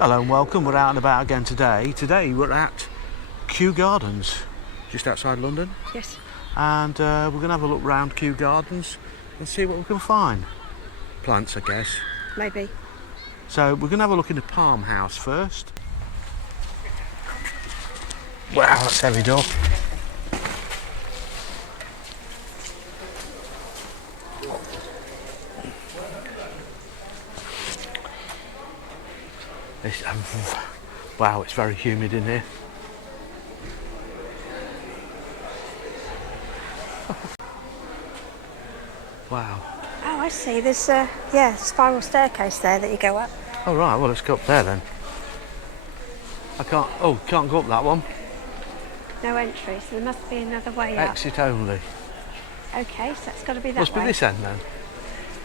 Hello and welcome, we're out and about again today. Today we're at Kew Gardens, just outside London. Yes. And we're going to have a look round Kew Gardens and see what we can find. Plants, I guess. Maybe. So we're going to have a look in the palm house first. Wow, that's heavy door. Wow, it's very humid in here. Wow. Oh, I see. There's a spiral staircase there that you go up. Oh right, well let's go up there then. Can't go up that one. No entry, so there must be another way up. Exit only. Okay, so that's got to be that Must way. be this end then.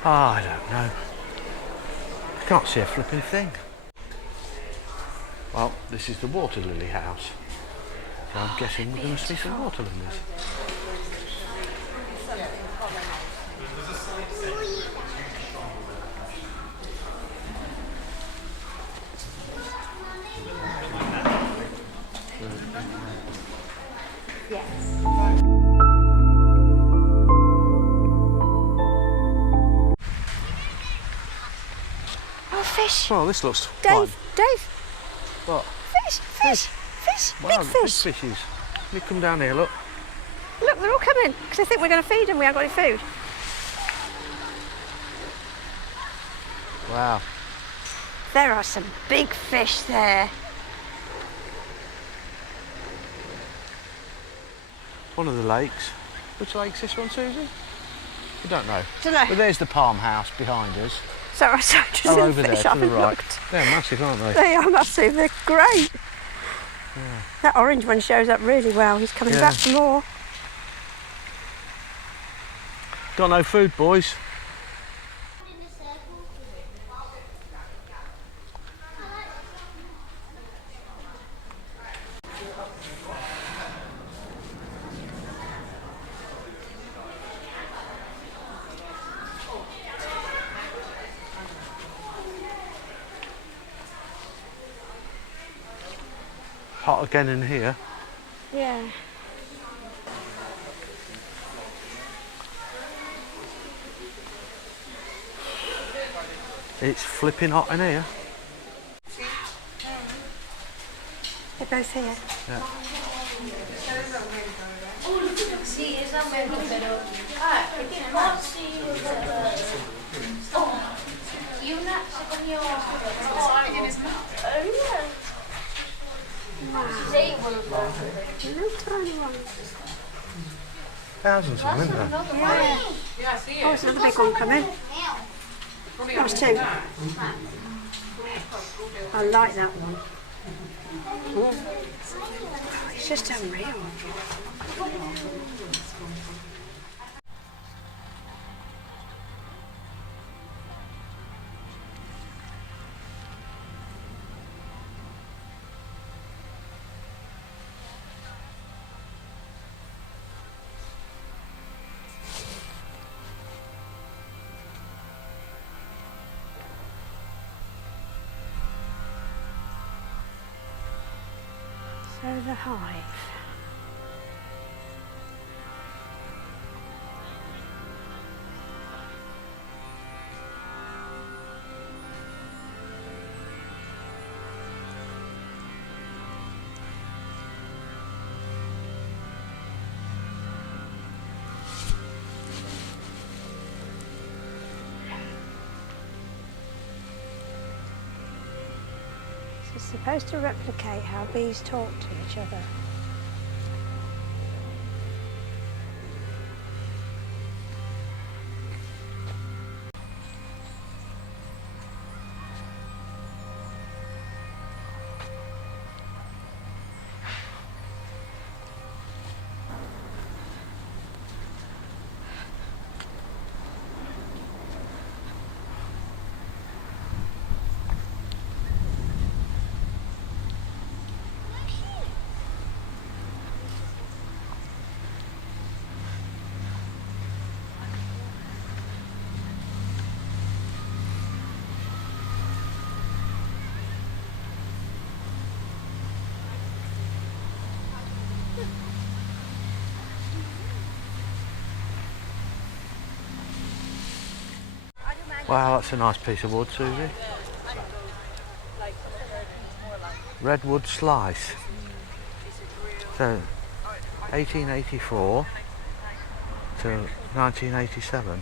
I don't know. I can't see a flipping thing. Well, this is the water lily house. So I'm guessing we're going to see some water lilies. Yes. Oh, fish. Oh, this looks Dave. What? Fish. Wow, Big fish. big fishes. Let me come down here, look. Look, they're all coming because I think we're going to feed them. We haven't got any food. Wow. There are some big fish there. One of the lakes. Which lake's this one, Susie? I don't know. Dunno. But there's the palm house behind us. So I saw just Oh, some over there fish. to I the haven't right. looked. They're massive, aren't they? They are massive. They're great. Yeah. That orange one shows up really well. He's coming back for more. Got no food, boys. Hot again in here. Yeah. It's flipping hot in here. They're both here. Yeah. Sí, es la misma, pero... Ah, no, sí, y una se comió... Sí, bueno, Tiny one. Thousands of them, isn't there? Oh, it's another big one coming. That was two. I like that one. Oh, it's just unreal. So the hive. It's supposed to replicate how bees talk to each other. Wow, that's a nice piece of wood, Susie. Redwood slice. So, 1884 to 1987.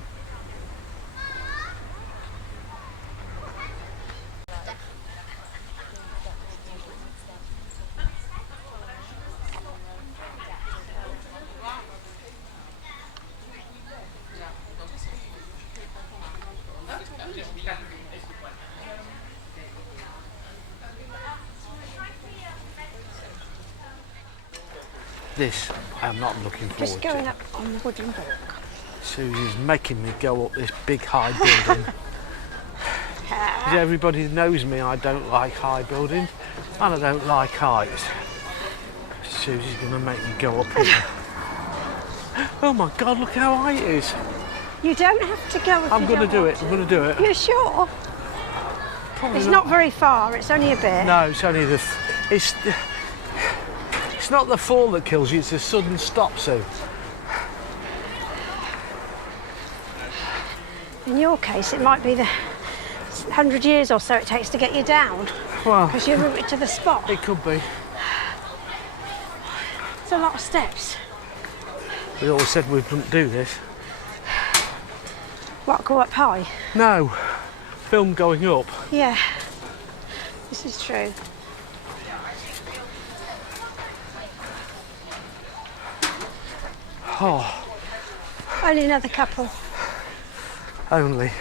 This I'm not looking forward Just going to. up on the wooden walk. Susie's making me go up this big high building. Everybody knows me, I don't like high buildings and I don't like heights. Susie's going to make me go up here. Oh my God, look how high it is. You don't have to go if I'm you going to don't do want it, I'm going to do it. You're sure? Probably It's not very far, it's only a bit. No, it's only it's not the fall that kills you, it's the sudden stop soon. In your case, it might be the 100 years or so it takes to get you down. Well, Because you're rooted to the spot. it could be. It's a lot of steps. We always said we wouldn't do this. What, go up high? No, film going up. Yeah, this is true. Oh, Only another couple. only.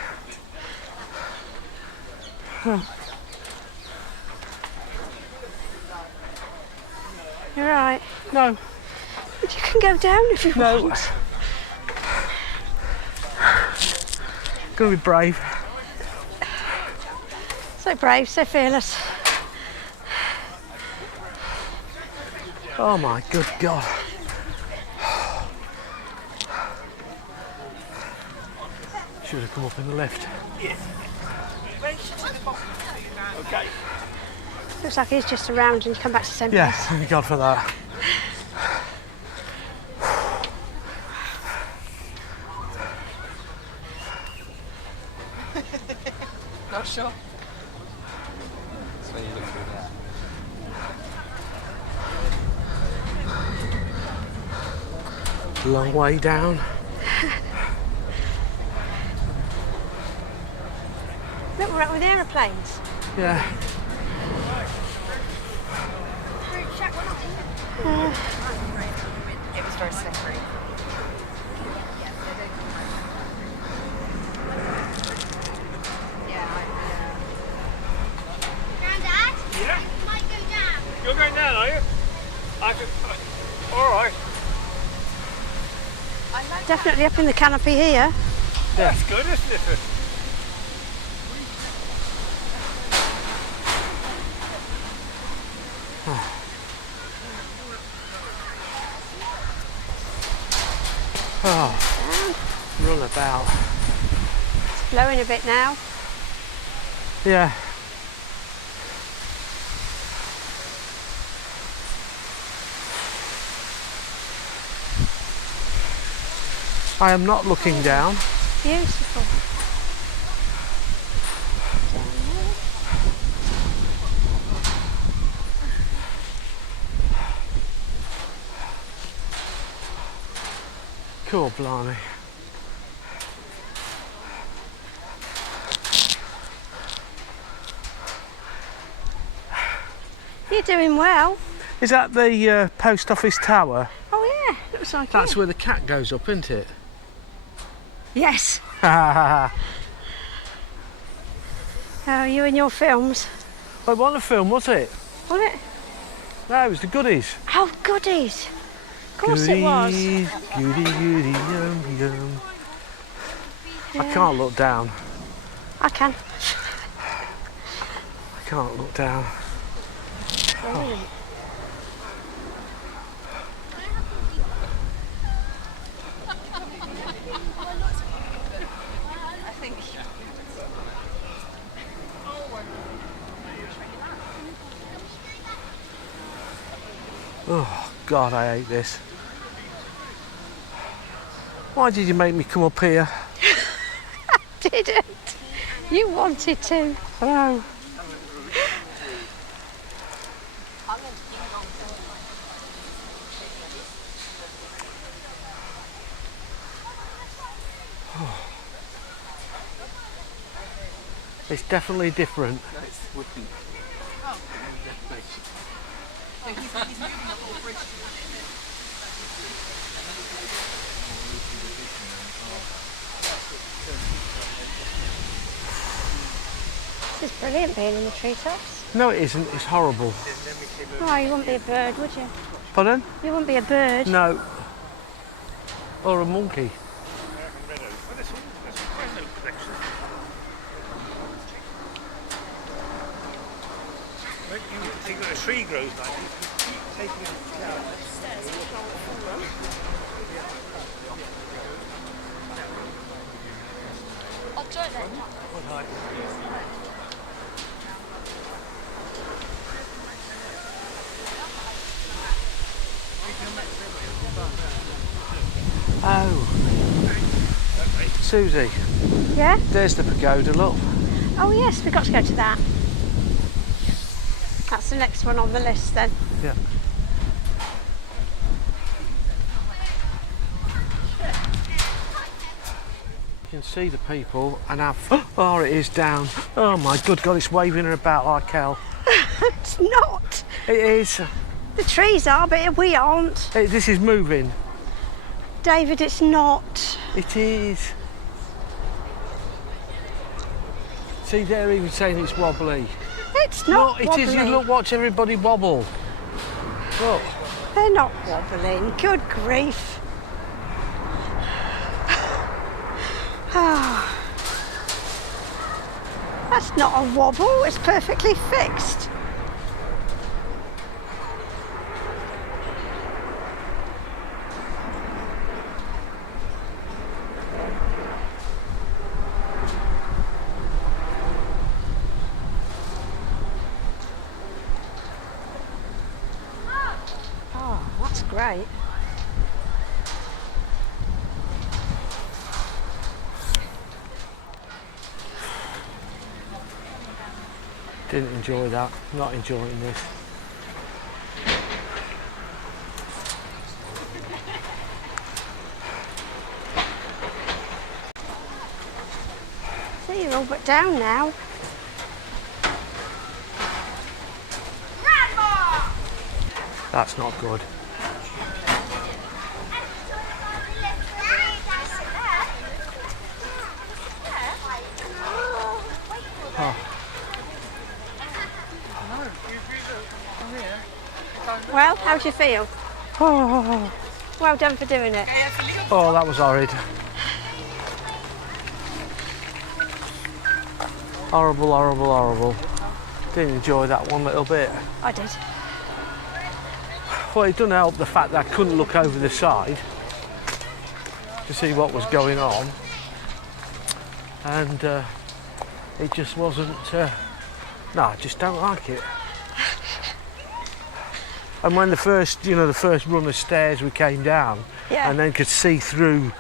You're right. No. But you can go down if you No. want. Gonna be brave. So brave, so fearless. Oh my good God. Should have come up in the lift. Okay. Looks like he's just around and come back to the same Yeah, place. thank God for that. Not sure. That's when you look through there. Long way down. Look, we're out with aeroplanes. Yeah. It was very slippery. Grandad? Yeah? You might go down. You're going down, are you? I can. All right. Definitely up in the canopy here. That's good, isn't it? Oh, run about. It's blowing a bit now. Yeah. I am not looking down. Beautiful. Cool, blimey. You're doing well. Is that the post office tower? Oh yeah, looks like That's it. where the cat goes up, isn't it? Yes. I Oh, you and your films. want a film, was it? Was it? No, it was the goodies. Oh, goodies. Of course it was. Goodies, goody, goody, yum, yum. I can't look down. I can. I can't look down. Brilliant. Oh, God, I hate this. Why did you make me come up here? Didn't. You wanted to. I know. It's definitely different. This is brilliant being in the treetops. No, it isn't. It's horrible. Oh, you wouldn't be a bird, would you? Pardon? You wouldn't be a bird. No. Or a monkey. A tree grows like taking it down. Oh. Susie, Yeah? there's the pagoda, look. Oh yes, we've got to go to that. That's the next one on the list then. Yeah. You can see the people and how far it is down. Oh my good God, it's waving her about like hell. It's not. It is. The trees are, but we aren't. This is moving. David, it's not. It is. See, they're even saying it's wobbly. It's not Look, it is. You wobbly. look, watch everybody wobble. Look. They're not wobbling. Good grief. Ah. That's not a wobble, it's perfectly fixed. Oh, that's great. Didn't enjoy that. Not enjoying this. See, you're all but down now. That's not good. Well, how do you feel? Oh, Well done for doing it. oh, that was horrid. Horrible, horrible, horrible. Didn't enjoy that one little bit. I did. Well, it doesn't help the fact that I couldn't look over the side to see what was going on, and it just wasn't. No, I just don't like it. And when the first run of stairs we came down, Yeah. and then could see through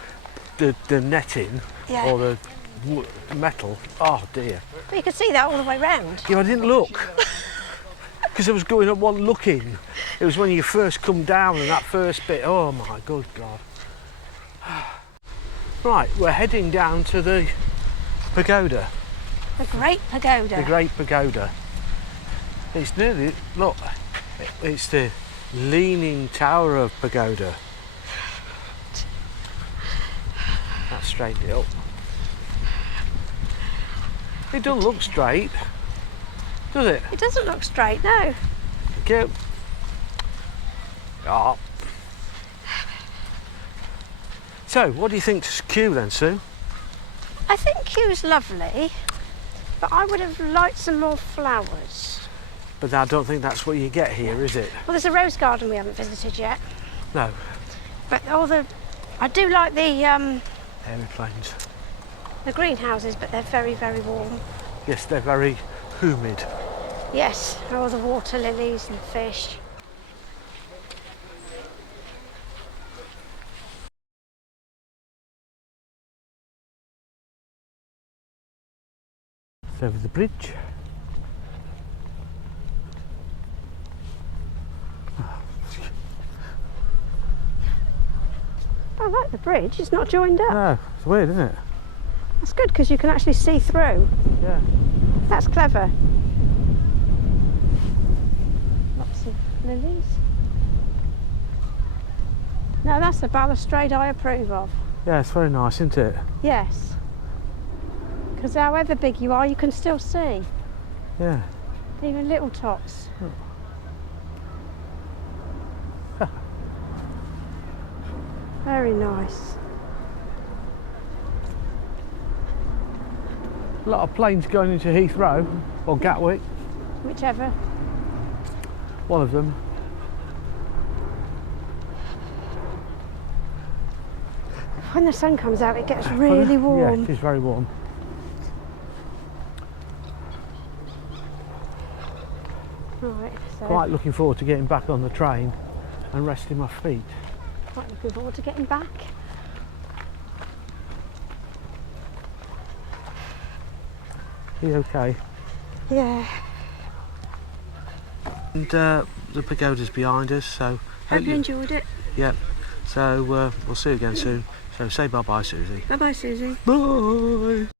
the netting Yeah. or the metal. Oh dear. But you could see that all the way round. Yeah, I didn't look because I was going up, wasn't looking. It was when you first come down and that first bit. Oh my good God. Right, we're heading down to the pagoda, The Great Pagoda. the Great Pagoda. It's nearly, look, it's the Leaning Tower of Pagoda. That straightened it up. It doesn't look straight, does it? It doesn't look straight, no. Thank you. Ah. So, what do you think to Kew then, Sue? I think Kew's lovely, but I would have liked some more flowers. But I don't think that's what you get here, is it? Well, there's a rose garden we haven't visited yet, No. but I do like the Aeroplanes. greenhouses, but they're very, very warm. Yes, they're very humid. Yes, and all the water lilies and fish. It's over the bridge. I like the bridge, it's not joined up. No, it's weird, isn't it? That's good because you can actually see through. Yeah. That's clever. Lots of lilies. No, that's the balustrade I approve of. Yeah, it's very nice, isn't it? Yes. Because however big you are, you can still see. Yeah. Even little tots. Very nice. A lot of planes going into Heathrow or Gatwick, Whichever. one of them. When the sun comes out, it gets really Yeah, warm. it is very warm. Right, so Quite looking forward to getting back on the train and resting my feet. quite looking forward to getting back. Are you okay? Yeah. And the pagoda's behind us, so Hope you enjoyed it. Yep. So we'll see you again soon. So say bye bye, Susie. Bye bye, Susie. Bye.